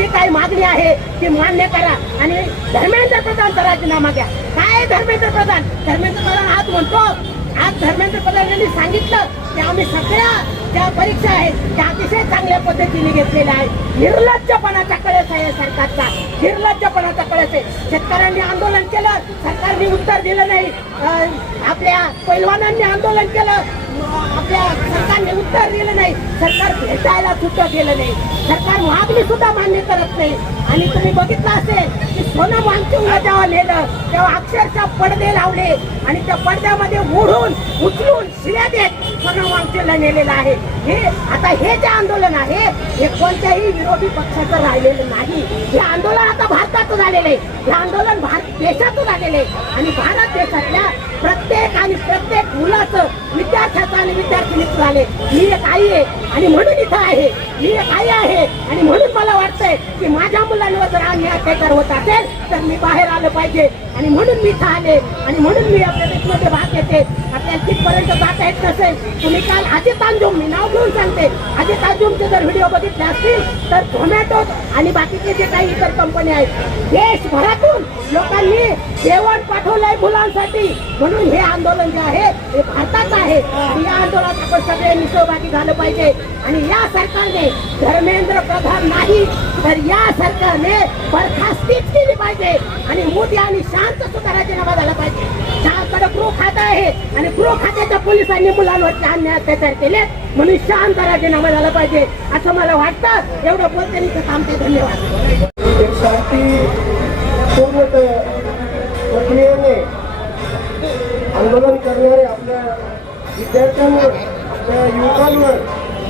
जी काही मागणी आहे ती मान्य करा आणि धर्मेंद्र प्रधानचा राजीनामा घ्या. काय धर्मेंद्र प्रधान आज म्हणतो, आज धर्मेंद्र प्रधानांनी सांगितलं की आम्ही सगळ्या ज्या परीक्षा आहेत त्या अतिशय चांगल्या पद्धतीने घेतलेल्या आहेत. निर्लज्जपणाचा कळस आहे सरकारचा, निर्लज्जपणाचा कळस आहे. शेतकऱ्यांनी आंदोलन केलं, सरकारने उत्तर दिलं नाही. आपल्या पैलवानांनी आंदोलन केलं, आपल्या सरकारने उत्तर दिलं नाही. सरकार भेटायला सुद्धा गेलं नाही. सरकार मागणी सुद्धा मान्य करत नाही. आणि तुम्ही बघितलं असेल की सोनम वांगचुकला जेव्हा नेलं तेव्हा अक्षरशः पडदे लावले आणि त्या पडद्यामध्ये ओढून उचलून शिव्या देत सोनम वांगचुकला नेलेलं आहे. हे जे आंदोलन आहे हे कोणत्याही विरोधी पक्षाचं राहिलेलं नाही. हे आंदोलन आता भारतात झालेलं आहे. हे आंदोलन भारत देशातून आलेलं आहे आणि भारत देशातल्या प्रत्येक मुलाचं, विद्यार्थ्याचं आणि विद्यार्थिनीचं झाले. मी एक आई आहे आणि म्हणून इथं आहे. मी एक आई आहे आणि म्हणून मला वाटतंय की माझ्या मुलांवर जर अन्याय अत्याचार होत असेल तर मी बाहेर आलं पाहिजे आणि म्हणून मी इथं आले आणि म्हणून मी आपल्या देशमध्ये भाग घेते. आपल्याला तिथपर्यंत जाता येत नसेल, तुम्ही काल अजित अंजुम, मी नाव घेऊन सांगते, अजित अंजुमचे जर व्हिडिओ बघितले असतील तर झोमॅटो आणि बाकीचे जे काही इतर कंपनी आहेत देशभरातून लोकांनी जेवण पाठवलंय मुलांसाठी. म्हणून हे आंदोलन जे आहे हे भारताचं आहे. या आंदोलनात आपण सगळ्यांनी सहभागी झालं पाहिजे आणि या सरकारने धर्मेंद्र प्रधान नाही तर या सरकारने बरखास्तीच केली पाहिजे आणि मोदी आणि शांत सुद्धा राजीनामा झाला पाहिजे. शाहकडे गृह खातं आहे आणि गृह खात्याच्या पोलिसांनी मुलांवरती अन्याय अत्याचार केले म्हणून शांत राजीनामा झाला पाहिजे असं मला वाटतं. एवढं बोलते मी थांबते. धन्यवाद. शांती पूर्ण प्रक्रियेने आंदोलन करणारे आपल्या विद्यार्थ्यांवर, आपल्या युवकांवर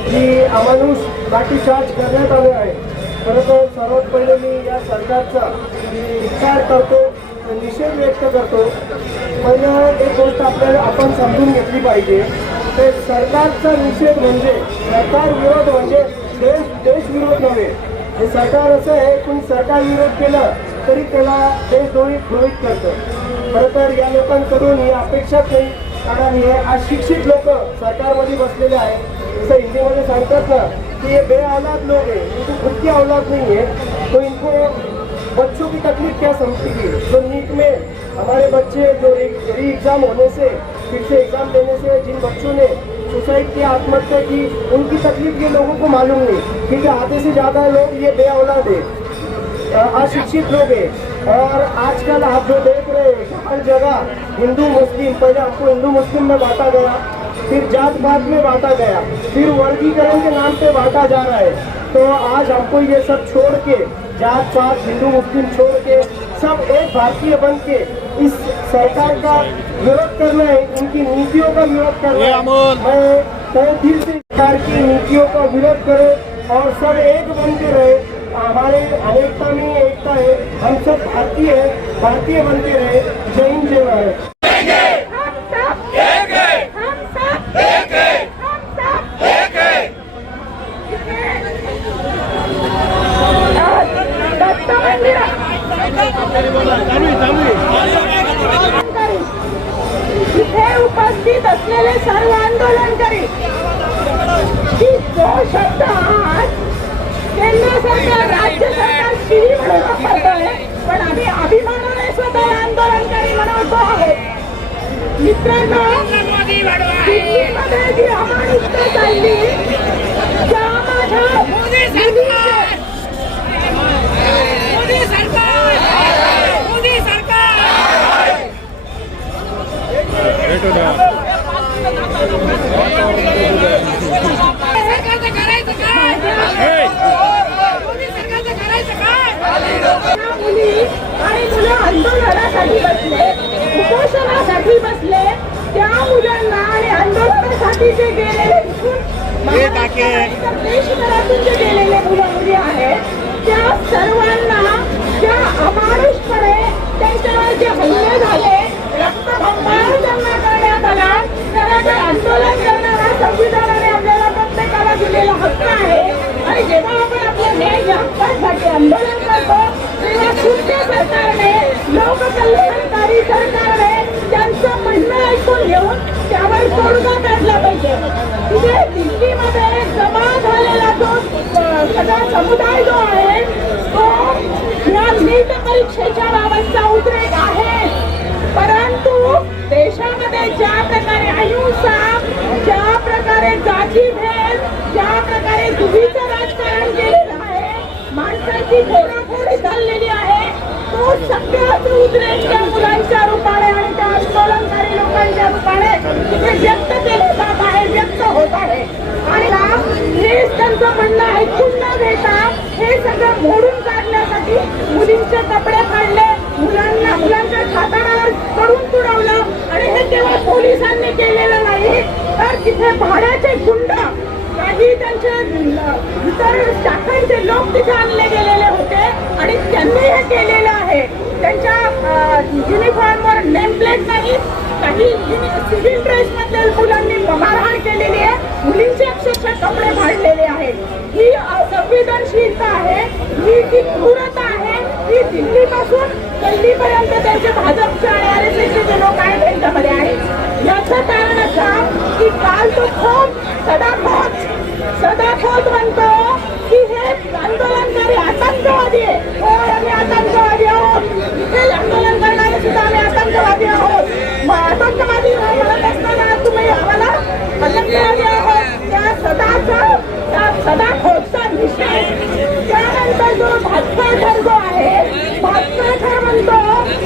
जी अमानुष लाठीचार्ज करण्यात आले आहे. खरं तर सर्वात पहिले मी या सरकारचा धिक्कार करतो, निषेध व्यक्त करतो. पहिलं एक गोष्ट आपण समजून घेतली पाहिजे, ते सरकारचा निषेध म्हणजे सरकार विरोध म्हणजे देश विरोध नव्हे. हे सरकार असं आहे, कोणी सरकार विरोध केलं तरी त्याला देशद्रोही गृहीत करतं. खरं तर या लोकांकडून ही अपेक्षाच नाही, कारण हे अशिक्षित लोक सरकारमध्ये बसलेले आहेत. जसं हिंदीमध्ये सांगतात ना कि ये बेऔलाद लोग हैं, इनको खुद की औलाद नहीं है तो इनको बच्चों की तकलीफ क्या समझेगी. जो नीट में हमारे बच्चे जो री एग्ज़ाम होने से, फिर से एग्ज़ाम देने से जिन बच्चों ने सुसाइड की, आत्महत्या की, उनकी तकलीफ ये लोगों को मालूम नहीं. क्योंकि आधे से ज़्यादा लोग ये बेऔलाद है, अशिक्षित लोग हैं. और आजकल आप जो देख रहे हैं हर जगह हिंदू मुस्लिम, पहले आपको हिंदू मुस्लिम में बांटा गया, फिर जात पात में बांटा गया, फिर वर्गीकरण के नाम पे बांटा जा रहा है. तो आज हमको ये सब छोड़ के, जात पात हिंदू मुस्लिम छोड़ के सब एक भारतीय बन के इस सरकार का विरोध करना है, इनकी नीतियों का विरोध करना है. मैं तहे दिल से सरकार की नीतियों का विरोध करें और सब एक बन के रहे. हमारे अनेकता में एकता है, हम सब भारतीय हैं, भारतीय बनते रहे. जय हिंद, जय भारत. इथे उपस्थित असलेले सर्व आंदोलनकारी जो शब्द आज केंद्र सरकार, राज्य सरकार शिवी म्हणून वापरतोय, पण आम्ही अभिमानाने स्वतः आंदोलनकारी म्हणतो आहोत. मित्रांनो, दिल्लीमध्ये जी अमानुषता चालली त्या माझ्या मोदी सरकार आणि मुलं आंदोलनासाठी बसले, उपोषणासाठी बसले, त्या मुलांना आणि आंदोलनासाठी जे गेलेले देशभरातून जे गेलेले मुलं मुली आहेत त्या सर्वांना ज्या अमानुषपणे त्यांच्यावर जे हल्ले झाले, रक्तभंगार त्यांना करण्यात आला, त्याला आंदोलन करणारा संविधानाने आपल्याला प्रत्येकाला दिलेला हक्क आहे. आणि जेव्हा आपण आपल्या न्याय हक्कांसाठी आंदोलन करतो तेव्हा कुठच्या सरकारने, लोककल्याणकारी सरकारने त्यांचं म्हणणं ऐकून घेऊन त्यावर तोडगा काढला पाहिजे. तिथे दिल्लीमध्ये जमा झालेला तो सगळा समुदाय जो आहे शिक्षेच्या बाबतचा उद्रेक आहे, परंतु देशामध्ये ज्या प्रकारे अहिंसा, ज्या प्रकारे जातीभेद, ज्या प्रकारे दुहीचं राजकारण केलेलं आहे, माणसाची फोडाफोडी चाललेली आहे, तो सगळ्याच उद्रेक त्या मुलांच्या रूपाने आणि त्या आंदोलनकारी लोकांच्या रूपाने तिथे व्यक्त केले जात आहे, व्यक्त होत आहे. आणि हेच त्यांचं म्हणणं ऐकून न घेता हे सगळं मोडून काढण्यासाठी मुलींचे कपडे फाडले, मुलांच्या खातावर करून तुडवलं. आणि हे केवळ पोलिसांनी केलेलं नाही, तर तिथे भाड्याचे गुंड, काही त्यांचे इतर शाखांचे लोक तिथे आणले गेलेले होते आणि त्यांनी हे केलेलं आहे. त्यांच्या युनिफॉर्मवर नेम प्लेट नाही, काही सिव्हिल ड्रेस मधल्या मुलांनी मारहाण केलेली आहे, मुलींचे अक्षरशः कपडे फाडलेले आहेत. ही असंवेदनशीलता आहे, ही जी क्रूरता आहे, ही दिल्लीपासून दिल्लीपर्यंत त्यांचे भाजपचे आणि RSSचे जे लोक आहेत त्यांच्यामध्ये आहे. याचं कारण असं की काल तो सदाखोत म्हणतो की हे आंदोलनकारी आतंकवादी आहे. हो, आम्ही आतंकवादी आहोत, हे आंदोलन करणारे सुद्धा आम्ही आतंकवादी आहोत. आतंकवादी म्हणत असताना तुम्ही आम्हाला आतंकवादी आहोत, त्या सदाखोतचा निषेध. त्यानंतर जो भाजपा जो आहे, भाजपा म्हणतो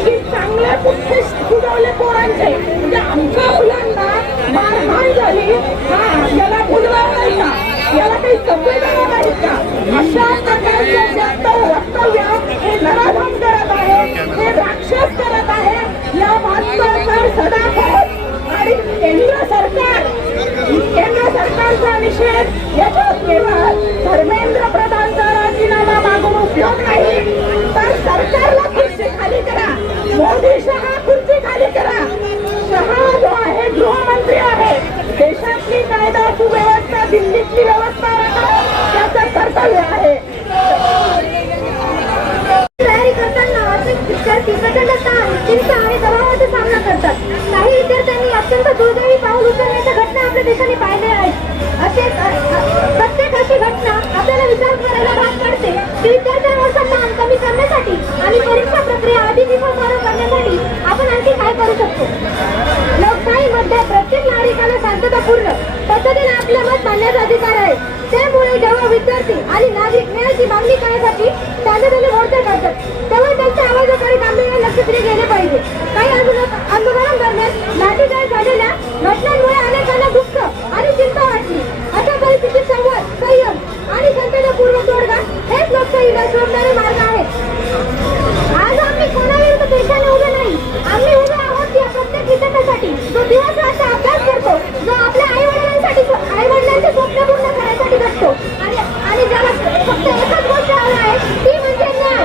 की चांगले पुठ्ठे सुजवले पोरांचे, म्हणजे आमच्या मुलांना मारहाण झाली, याला मुलगा नाही का, याला काही संवेदना नाही का, अशा प्रकारचे वक्तव्य हे नराधम करत आहे, हे राक्षस करत आहे. या भाजपाचा सदाखोत आणि केंद्र सरकारचा निषेध. याच्यात केवळ धर्मेंद्र प्रधानचा राजीनामा मागून उपयोग नाही, तर सरकारला खुर्ची खाली करा, मोदी शहा खुर्ची खाली करा. शहा जो आहे गृहमंत्री आहे, देशातली कायदा सुव्यवस्था, दिल्लीची व्यवस्था राखणं त्याचं कर्तव्य आहे. तयारी करताना अनेक विद्यार्थी प्रचंड ताण, चिंता आणि दबावाचा सामना करतात. काही विद्यार्थ्यांनी अत्यंत दुर्दैवी पाऊल उचलण्याच्या घटना आपल्या देशाने पाहिल्या आहेत. प्रत्येक अशी घटना आपल्याला विचार करायला भाग पाडते की विद्यार्थ्यांवरचा ताण कमी करण्यासाठी आणि परीक्षा प्रक्रिया अधिक यशस्वी करण्यासाठी आपण आणखी काय करू शकतो. लोकशाहीमध्ये प्रत्येक नागरिकाला शांततापूर्ण पद्धतीने आपले मत मांडण्याचा अधिकार आहे. त्यामुळे जेव्हा विद्यार्थी आणि नागरिक न्यायाची मागणी करण्यासाठी शांततेने मोर्चे काढतात, तेव्हा त्यांच्या आवाजाकडे गांभीर्याने लक्ष दिले गेले पाहिजे. काही आंदोलनादरम्यान लाठीचार्ज झालेल्या घटनांमुळे अनेकांना दुःख आणि चिंता वाटली. अशा परिस्थितीत संवाद, संयम आणि शांततापूर्व तोडगा हेच लोकशाहीला शोधणारे मार्ग आहेत. आज आम्ही कोणाविरुद्ध देशाने उभे नाही, आम्ही उभे आहोत या प्रत्येक विद्यार्थ्यासाठी जो दिवस रात्र अभ्यास करतो, जो आपल्या आई-वडिलांचे स्वप्न पूर्ण करण्यासाठी घडतो आणि ज्याला फक्त एकच गोष्ट हवी आहे, ती म्हणजे न्याय.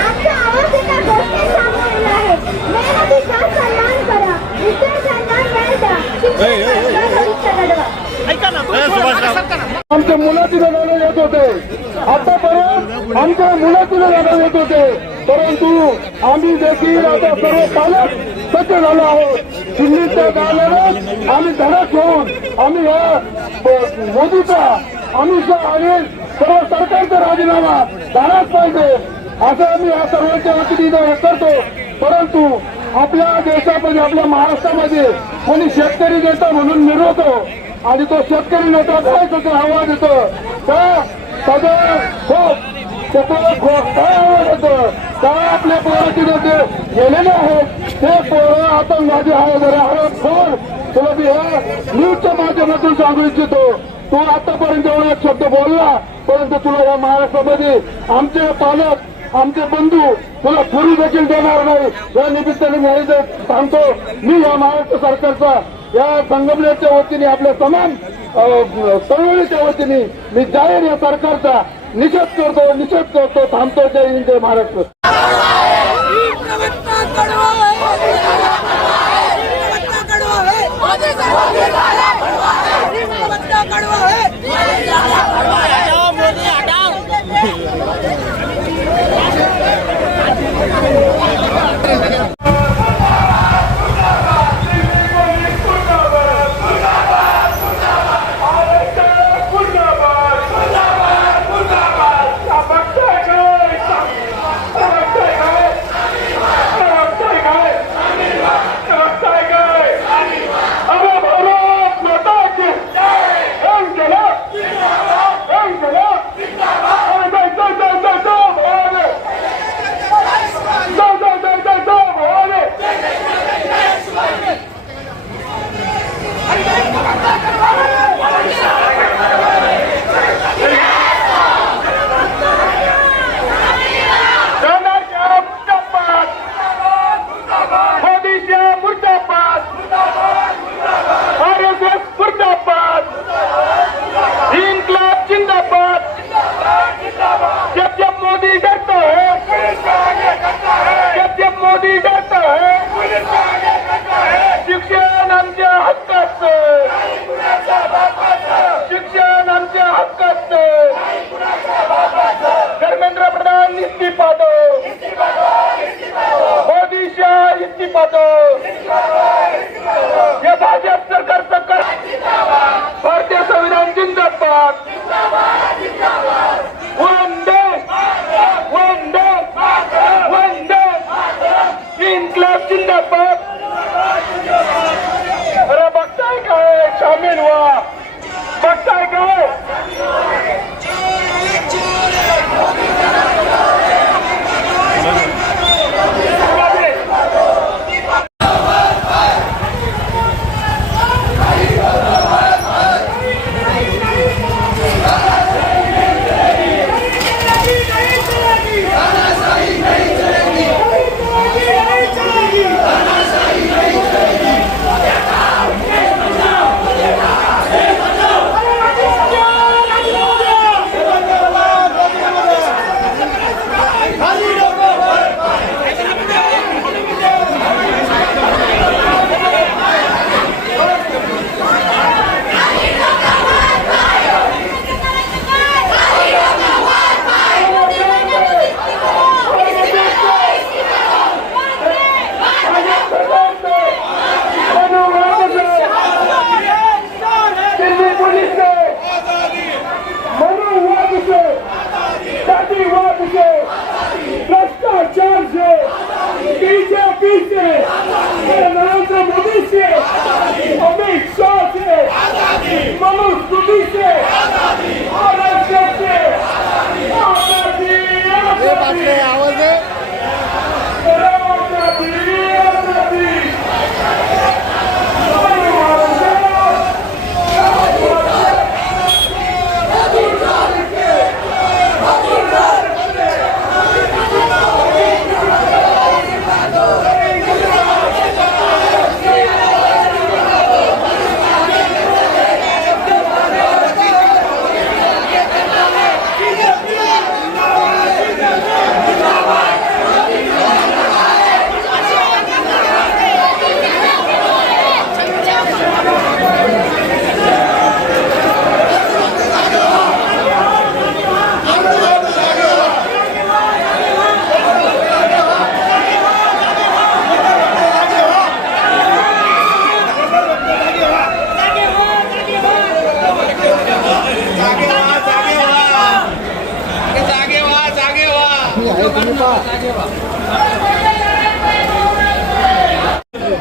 आजचा आवाज एका गोष्टीत सामावलेला आहे. मेहनतीचा सन्मान करा, विद्यार्थ्यांना न्याय द्या, शिक्षकांना भविष्य घडवा. आमच्या मुलं तिथे लढत येत होते, आतापर्यंत आमच्या मुलं तिथे लढत येत होते, परंतु आम्ही देखील आता सर्व पालक सज्ज झालो आहोत. दिल्लीच्या गाड्यावर आम्ही धडक घेऊन आम्ही मोदीचा, अमित शहा आणि सर्व सरकारचा राजीनामा झालाच पाहिजे असं आम्ही या सर्वांच्या वतीने करतो. परंतु आपल्या देशामध्ये, आपल्या महाराष्ट्रामध्ये कोणी शेतकरी नेता म्हणून मिरवतो आणि तो शेतकरी नेता काय त्याचा आवाज येतो का सगळं काय आवाज येतो का आपल्या पोराची नेते गेलेले आहेत, ते पोरं आतंकवादी आहे. जरा फोन तुला मी ह्या न्यूजच्या माध्यमातून सांगू इच्छितो, तू आतापर्यंत एवढा शब्द बोलला, परंतु तुला या महाराष्ट्रामध्ये आमचे पालक, आमचे बंधू तुला पुरी देखील देणार नाही. या निमित्ताने मी सांगतो, मी या महाराष्ट्र सरकारचा, या संगमनेरच्या वतीने, आपल्या समान चळवळीच्या वतीने मी जाहीर या सरकारचा निषेध करतो, थांबतो. जय हिंद, जय महाराष्ट्र. इस्तीफा दो, या भाजप सरकारचं कर, भारतीय संविधान जिंदाबाद, वंदे वंदे वंदे इन्क्लाब जिंदाबाद. अरे बघताय काय, शामिल व्हा, बघताय काय. भ्रष्टाचार से, बीजेपी से, नरेंद्र मोदी से, अमित शाह से, मनुस्मृति से, आरएसएस से,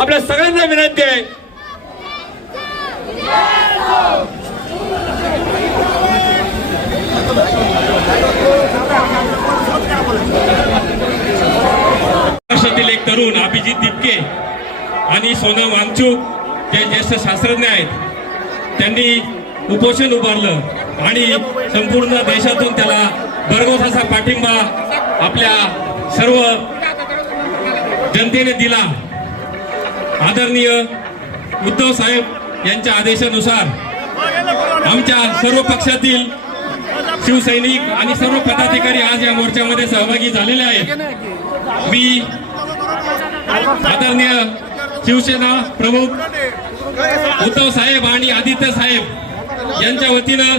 आपल्या सगळ्यांना विनंती आहे, महाराष्ट्रातील एक तरुण अभिजित दिपके आणि सोनम वांगचूक जे ज्येष्ठ शास्त्रज्ञ आहेत, त्यांनी उपोषण उभारलं आणि संपूर्ण देशातून त्याला भरघोस पाठिंबा आपल्या सर्व जनतेने दिला. आदरणीय उद्धव साहेब यांच्या आदेशानुसार आमच्या सर्व पक्षातील शिवसैनिक आणि सर्व पदाधिकारी आज या मोर्चामध्ये सहभागी झालेले आहेत. मी आदरणीय शिवसेना प्रमुख उद्धव साहेब आणि आदित्य साहेब यांच्या वतीनं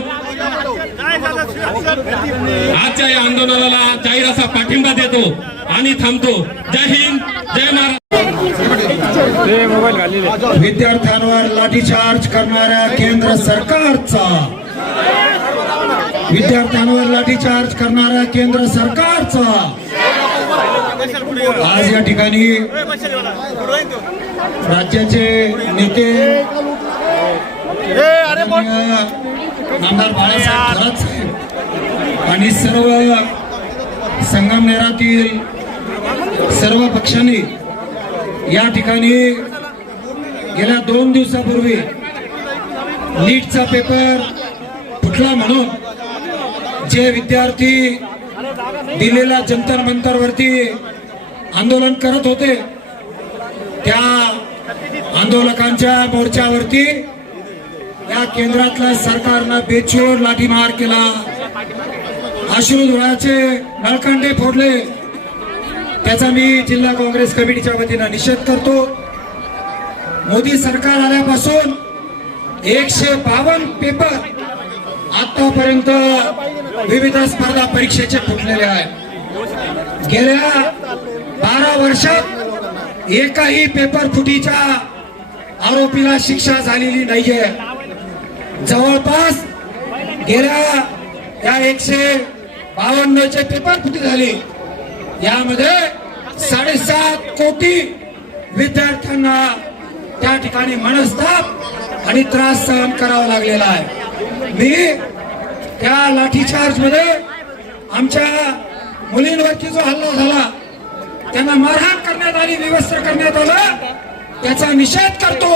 आजच्या या आंदोलनाला जाहीर असा पाठिंबा देतो आणि थांबतो. जय हिंद, जय महाराष्ट्र. विद्यार्थ्यांवर लाठीचार्ज करणाऱ्या केंद्र सरकारचा, विद्यार्थ्यांवर लाठीचार्ज करणाऱ्या केंद्र सरकारचा आज या ठिकाणी राज्याचे नेते आमदार बाळासाहेब थोरात साहेब आणि सर्व संगमनेरातील सर्व पक्षांनी या ठिकाणी गेल्या 2 दिवसापूर्वी नीटचा पेपर फुटला म्हणून जे विद्यार्थी दिल्लीला जंतर मंतरवरती आंदोलन करत होते, त्या आंदोलकांच्या मोर्चावरती या केंद्रातल्या सरकारनं बेछूट लाठीमार केला, अश्रुधुराचे नळकांडे फोडले. त्याचा मी जिल्हा काँग्रेस कमिटीच्या वतीनं निषेध करतो. मोदी सरकार आल्यापासून 152 पेपर आतापर्यंत विविध स्पर्धा परीक्षेचे फुटलेले आहेत. गेल्या 12 वर्षात एकाही पेपर फुटीच्या आरोपीला शिक्षा झालेली नाहीये. जवळपास गेल्या या 152 पेपर फुटी झाली. यामध्ये 7.5 कोटी विद्यार्थ्यांना त्या ठिकाणी मनस्ताप आणि त्रास सहन करावा लागलेला आहे. मी त्या लाठीचार्ज मध्ये आमच्या मुलींवरती जो हल्ला झाला, त्यांना मारहाण करण्यात आली, विवस्त्र करण्यात आलं, त्याचा निषेध करतो.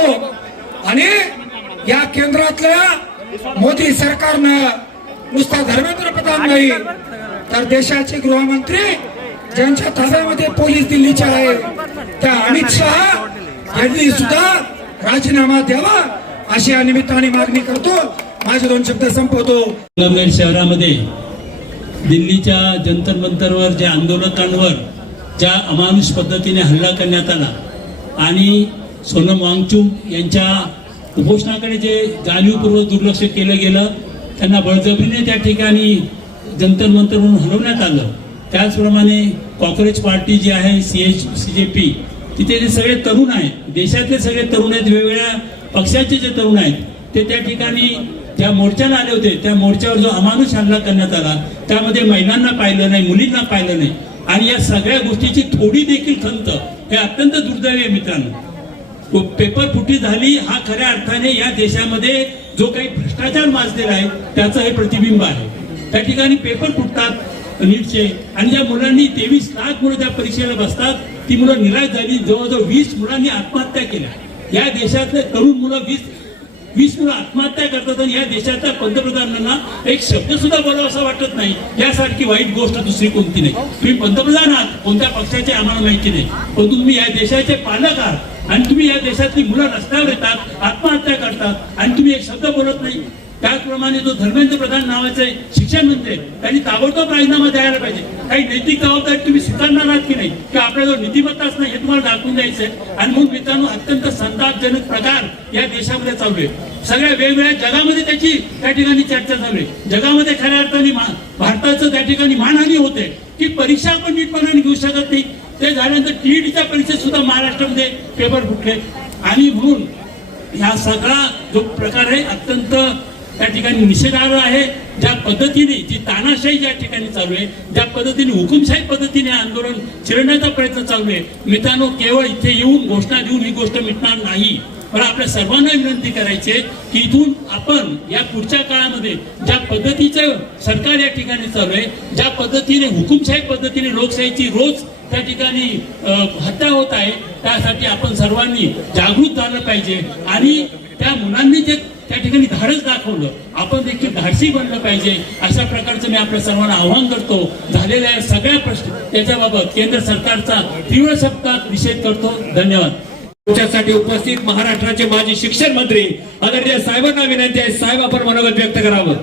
आणि या केंद्रातल्या मोदी सरकारनं नुसता धर्मेंद्र प्रधान नाही तर देशाचे गृहमंत्री ज्यांच्या ताब्यामध्ये पोलीस दिल्लीचे आहे त्या अमित शहा यांनी सुद्धा राजीनामा द्यावा अशी या निमित्ताने मागणी करतो. माझे 2 शब्द संपवतो. संगमनेर शहरामध्ये दिल्लीच्या जंतर मंतरवर ज्या आंदोलकांवर ज्या अमानुष पद्धतीने हल्ला करण्यात आला आणि सोनम वांगचुक यांच्या उपोषणाकडे जे जाणीवपूर्वक दुर्लक्ष केलं गेलं, त्यांना बळजबरीने त्या ठिकाणी जंतर मंतरवरून हलवण्यात आलं. त्याचप्रमाणे काँग्रेस पार्टी जी आहे CJP, तिथे जे सगळे तरुण आहेत, देशातले सगळे तरुण आहेत, वेगवेगळ्या पक्षाचे जे तरुण आहेत, ते त्या ठिकाणी ज्या मोर्चाला आले होते त्या मोर्चावर जो अमानुष हल्ला करण्यात आला त्यामध्ये महिलांना पाहिलं नाही, मुलींना पाहिलं नाही. आणि या सगळ्या गोष्टीची थोडी देखील खंत हे अत्यंत दुर्दैवी आहे मित्रांनो. पेपर फुटी झाली हा खऱ्या अर्थाने या देशामध्ये जो काही भ्रष्टाचार माजलेला आहे त्याचं हे प्रतिबिंब आहे. त्या ठिकाणी पेपर फुटतात नीटचे आणि ज्या मुलांनी 23 लाख मुलं त्या परीक्षेला बसतात, ती मुलं निराश झाली. जवळजवळ 20 मुलांनी आत्महत्या केल्या. या देशातले तरुण मुलं 20 मुलं आत्महत्या करतात आणि या देशाच्या पंतप्रधानांना एक शब्द सुद्धा बोलावं असं वाटत नाही. यासारखी वाईट गोष्ट दुसरी कोणती नाही. तुम्ही पंतप्रधान आहात, कोणत्या पक्षाचे आम्हाला माहिती नाही, पण तुम्ही या देशाचे पालक आहात आणि तुम्ही या देशातली मुलं रस्त्यावर येतात, आत्महत्या करतात आणि तुम्ही एक शब्द बोलत नाही. त्याचप्रमाणे जो धर्मेंद्र प्रधान नावाचे शिक्षण मंत्री, त्यांनी ताबडतोब राजीनामा द्यायला पाहिजे. काही नैतिक जबाबदारी तुम्ही स्वीकारणार आहात की नाही, की आपल्याजवळ नीतिमत्ताच नाही हे तुम्हाला दाखवून द्यायचंय. आणि म्हणून मित्रांनो, अत्यंत संतापजनक प्रकार या देशामध्ये चालू आहे. सगळ्या वेगवेगळ्या जगामध्ये त्याची त्या ठिकाणी चर्चा चालू आहे. जगामध्ये खऱ्या अर्थाने भारताचं त्या ठिकाणी मानहानी होते की परीक्षा आपण नीटपणाने घेऊ शकत नाही. ते झाल्यानंतर TETच्या परीक्षेत सुद्धा महाराष्ट्रामध्ये पेपर फुटले. आणि म्हणून हा सगळा जो प्रकार आहे अत्यंत त्या ठिकाणी निषेधार्ह आहे. ज्या पद्धतीने जी तानाशाही ज्या ठिकाणी चालू आहे, ज्या पद्धतीने हुकुमशाही पद्धतीने आंदोलन चिरडण्याचा प्रयत्न चालू आहे, मित्रांनो, केवळ इथे येऊन घोषणा देऊन ही गोष्ट मिटणार नाही. पण आपल्या सर्वांना विनंती करायची आहे की इथून आपण या पुढच्या काळामध्ये ज्या पद्धतीचं सरकार या ठिकाणी चालू आहे, ज्या पद्धतीने हुकुमशाही पद्धतीने लोकशाहीची रोज त्या ठिकाणी हत्या होत आहे, त्यासाठी आपण सर्वांनी जागृत झालं पाहिजे. आणि त्या मुलांनी जे त्या ठिकाणी धाडस दाखवलं, आपण देखील धाडसी बनलं पाहिजे. अशा प्रकारचं मी आपल्या सर्वांना आवाहन करतो. झालेल्या या सगळ्या प्रश्न त्याच्याबाबत केंद्र सरकारचा तीव्र शब्दात निषेध करतो. धन्यवाद. तुमच्यासाठी उपस्थित महाराष्ट्राचे माजी शिक्षण मंत्री आदरणीय साहेबांना विनंती आहे, साहेब आपण मनोगत व्यक्त करावं.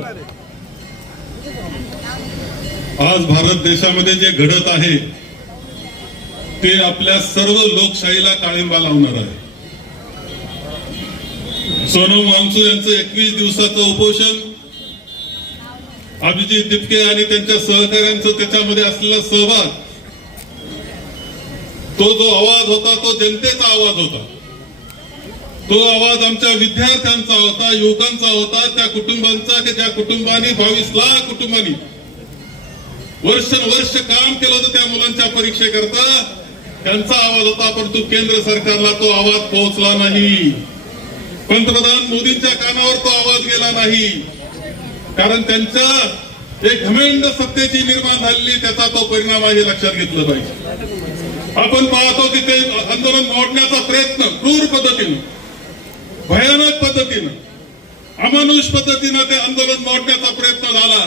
आज भारत देशामध्ये जे घडत आहे ते आपल्या सर्व लोकशाहीला काळिंबा लावणार आहे. सोनम वांगचुक यांचं 21 दिवसाचं उपोषण, अभिजित दिपके आणि त्यांच्या सहकाऱ्यांचं त्याच्यामध्ये असलेला सहभाग, तो जो आवाज होता तो जनतेचा आवाज होता. तो आवाज आमच्या विद्यार्थ्यांचा होता, युवकांचा होता, त्या कुटुंबांचा की ज्या कुटुंबांनी 22 लाख कुटुंबांनी वर्ष काम केलं होतं त्या मुलांच्या परीक्षेकरता, त्यांचा आवाज होता. परंतु केंद्र सरकारला तो आवाज पोहोचला नाही. पंतप्रधान मोदींच्या कानावर तो आवाज गेला नाही. कारण त्यांच्या एक घमेंड सत्तेची निर्माण झालेली, त्याचा तो परिणाम आहे, लक्षात घेतलं पाहिजे. आपण पाहतो की ते आंदोलन मोडण्याचा प्रयत्न क्रूर पद्धतीनं, भयानक पद्धतीनं, अमानुष पद्धतीनं ते आंदोलन मोडण्याचा प्रयत्न झाला.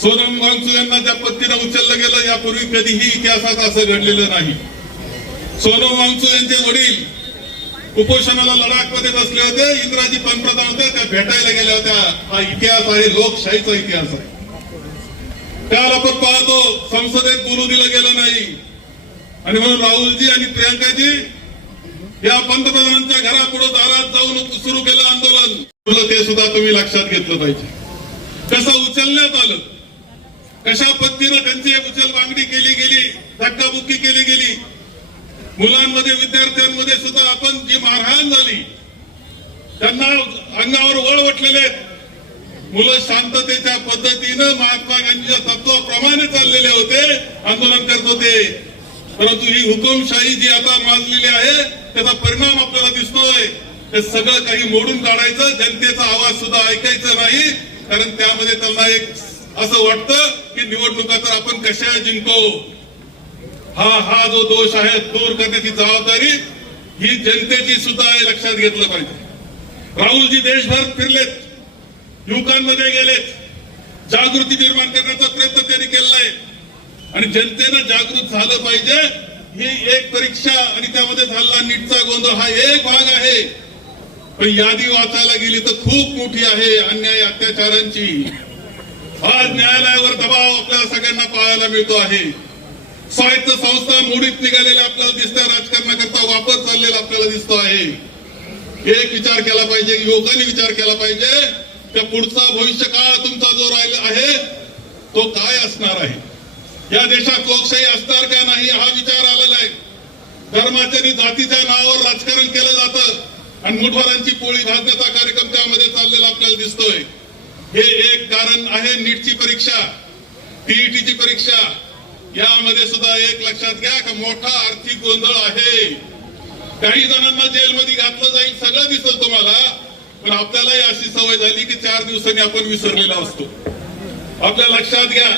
सोनम वांगचुक यांना ज्या पद्धतीनं उचललं गेलं, यापूर्वी कधीही इतिहासात असं घडलेलं नाही. सोनम वांगचुक यांचे वडील उपोषणाला लडाखमध्ये बसले होते, इंग्रजी पंतप्रधान होते, त्या भेटायला गेल्या होत्या. हा इतिहास आहे, लोकशाहीचा इतिहास आहे. त्याला आपण पाहतो संसदेत बोलू दिलं गेलं नाही. आणि म्हणून राहुलजी आणि प्रियंकाजी या पंतप्रधानांच्या घरापुढे दारात जाऊन सुरू केलं आंदोलन. ते सुद्धा तुम्ही लक्षात घेतलं पाहिजे. कसं उचलण्यात आलं, कशा पद्धतीनं त्यांची उचल मागणी केली गेली, धक्काबुक्की केली गेली, मुलांमध्ये विद्यार्थ्यांमध्ये सुद्धा आपण जी मारहाण झाली, त्यांना अंगावर वळवटलेले आहेत. मुलं शांततेच्या पद्धतीनं महात्मा गांधीच्या तत्वाप्रमाणे चाललेले होते, आंदोलन करत होते. परंतु ही हुकुमशाही जी आता माजलेली आहे त्याचा परिणाम आपल्याला दिसतोय. हे सगळं काही मोडून काढायचं, जनतेचा आवाज सुद्धा ऐकायचा नाही. कारण त्यामध्ये त्यांना एक असं वाटतं की निवडणुका तर आपण कशा जिंको. हा जो दोष आहे दूर करण्याची जबाबदारी ही जनतेची सुद्धा आहे, लक्षात घेतलं पाहिजे. राहुलजी देशभर फिरलेत, युवकांमध्ये गेलेत, जागृती निर्माण करण्याचा प्रयत्न त्यांनी केलेला आहे. आणि जनतेनं जागृत झालं पाहिजे ही एक परीक्षा, आणि त्यामध्ये झालेला नीटचा गोंधळ हा एक भाग आहे. पण यादी वाचायला गेली तर खूप मोठी आहे अन्याय अत्याचारांची. आज न्यायालयावर दबाव आपल्याला सगळ्यांना पाहायला मिळतो आहे. स्वायत्त संस्था मोडीत निघालेल्या आपल्याला दिसतात, राजकारणाकरता वापर चाललेला आपल्याला दिसतो आहे. एक विचार केला पाहिजे, युवकांनी विचार केला पाहिजे त्या पुढचा भविष्य काळ तुमचा जो राहिला आहे तो काय असणार आहे. या देशात लोकशाही असणार का नाही हा विचार आलेला आहे. धर्माच्या आणि जातीच्या नावावर राजकारण केलं जातं आणि मुठभरांची पोळी भाजण्याचा कार्यक्रम त्यामध्ये चाललेला आपल्याला दिसतोय. हे एक कारण आहे. नीटची परीक्षा, टीईटीची परीक्षा, यामध्ये सुद्धा एक लक्षात घ्या की मोठा आर्थिक गोंधळ आहे. काही जणांना जेलमध्ये घातलं जाईल सगळं दिसत तुम्हाला, पण आपल्यालाही अशी सवय झाली की 4 दिवसांनी आपण विसरलेला असतो. आपल्या लक्षात घ्या,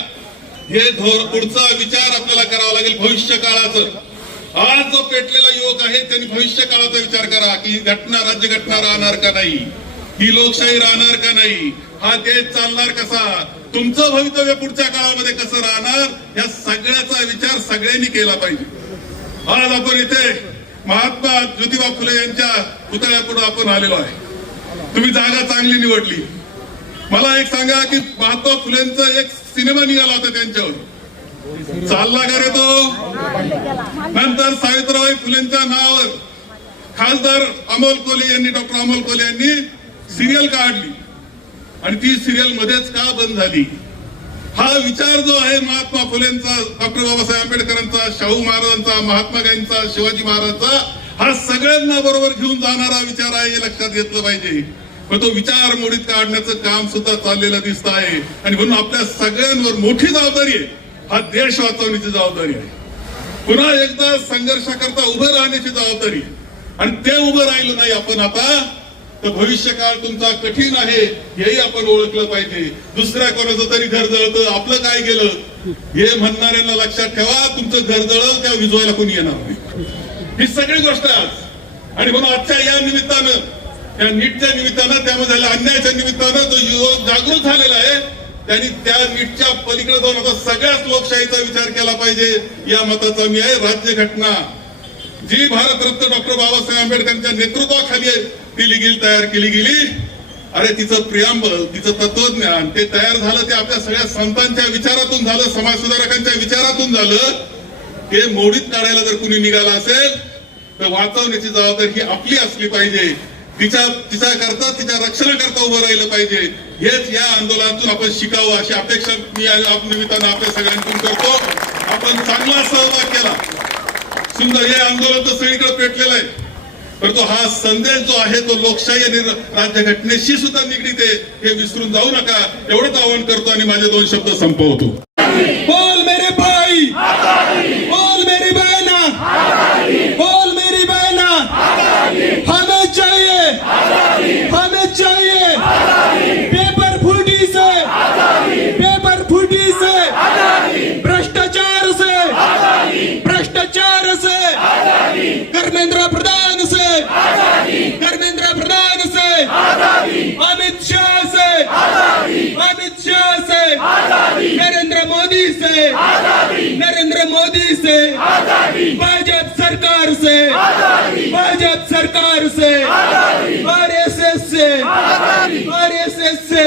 हे पुढचा विचार आपल्याला करावा लागेल भविष्य काळाचं. आज जो पेटलेला युवक आहे त्यांनी भविष्य काळाचा विचार करा की घटना, राज्यघटना राहणार का नाही, ही लोकशाही राहणार का नाही, हा देश चालणार कसा, तुमचं भवितव्य पुढच्या काळामध्ये कसं राहणार, या सगळ्याचा विचार सगळ्यांनी केला पाहिजे. आज आपण इथे महात्मा ज्योतिबा फुले यांच्या पुतळ्यापुढे आपण आलेलो आहे. तुम्ही जागा चांगली निवडली. मला एक सांगा की महात्मा फुलेंचा एक सिनेमा निघाला होता त्यांच्यावर, चालला का रे तो. नंतर सावित्रीबाई फुलेंच्या नावावर खासदार अमोल कोल्हे यांनी, डॉक्टर अमोल कोल्हे यांनी सिरियल काढली आणि ती सिरियल मध्येच का बंद झाली. हा विचार जो आहे महात्मा फुलेंचा, डॉक्टर बाबासाहेब आंबेडकरांचा, शाहू महाराजांचा, महात्मा गांधींचा, शिवाजी महाराजांचा, हा सगळ्यांना बरोबर घेऊन जाणारा विचार आहे, हे लक्षात घेतलं पाहिजे. पण तो विचार मोडीत काढण्याचं काम सुद्धा चाललेलं दिसत आहे. आणि म्हणून आपल्या सगळ्यांवर मोठी जबाबदारी आहे. हा देश वाचवण्याची जबाबदारी आहे. पुन्हा एकदा संघर्षाकरता उभं राहण्याची जबाबदारी आहे. आणि ते उभं राहिलं नाही आपण आता तर भविष्य काळ तुमचा कठीण आहे हेही आपण ओळखलं पाहिजे. दुसऱ्या कोणाचं तरी घर जळतं, आपलं काय गेलं हे म्हणणाऱ्यांना लक्षात ठेवा, तुमचं घर जळलं त्या विजवायला कोणी येणार नाही. ही सगळी गोष्ट आज. आणि म्हणून आजच्या या निमित्तानं, या नीटच्या निमित्तानं, त्यामध्ये अन्यायाच्या निमित्तानं जो युवक जागृत झालेला आहे त्यांनी त्या नीटच्या पलीकडे जाऊन आता सगळ्याच लोकशाहीचा विचार केला पाहिजे या मताचा मी आहे. राज्यघटना जी भारतरत्न डॉक्टर बाबासाहेब आंबेडकरांच्या नेतृत्वाखाली ती तयार केली गेली, अरे तिचं प्रियांबल, तिचं तत्वज्ञान ते तयार झालं, ते आपल्या सगळ्या संतांच्या विचारातून झालं, समाजसुधारकांच्या विचारातून झालं. हे मोडीत काढायला जर कुणी निघाला असेल तर वाचवण्याची जबाबदारी ही आपली असली पाहिजे. तिच्या रक्षणाकरता उभं राहिलं पाहिजे. हेच या आंदोलनातून आपण शिकावं अशी अपेक्षा मी निमित्तानं आपल्या सगळ्यांकडून करतो. आपण चांगला सहभाग केला, सुंदर हे आंदोलन तर सगळीकडे पेटलेलं आहे. परंतु हा संदेश जो आहे तो लोकशाही आणि राज्यघटनेशी सुद्धा निगडीत आहे, हे विसरून जाऊ नका एवढंच आवाहन करतो आणि माझे 2 शब्द संपवतो. बोल मेरे भाई, बोल मेरी बहना, बोल मेरी बहना, हमें चाहिए, हमें चाहिए पेपर फुटी से, पेपर फुटी से, भ्रष्टाचार से, भ्रष्टाचार से, धर्मेंद्र प्रधान से, धर्मेंद्र प्रधान से, अमित शाह से, अमित शाह से, नरेंद्र मोदी से, नरेंद्र मोदी से, भाजपा सरकार से, भाजपा सरकार से, आरएसएस से, आरएसएस से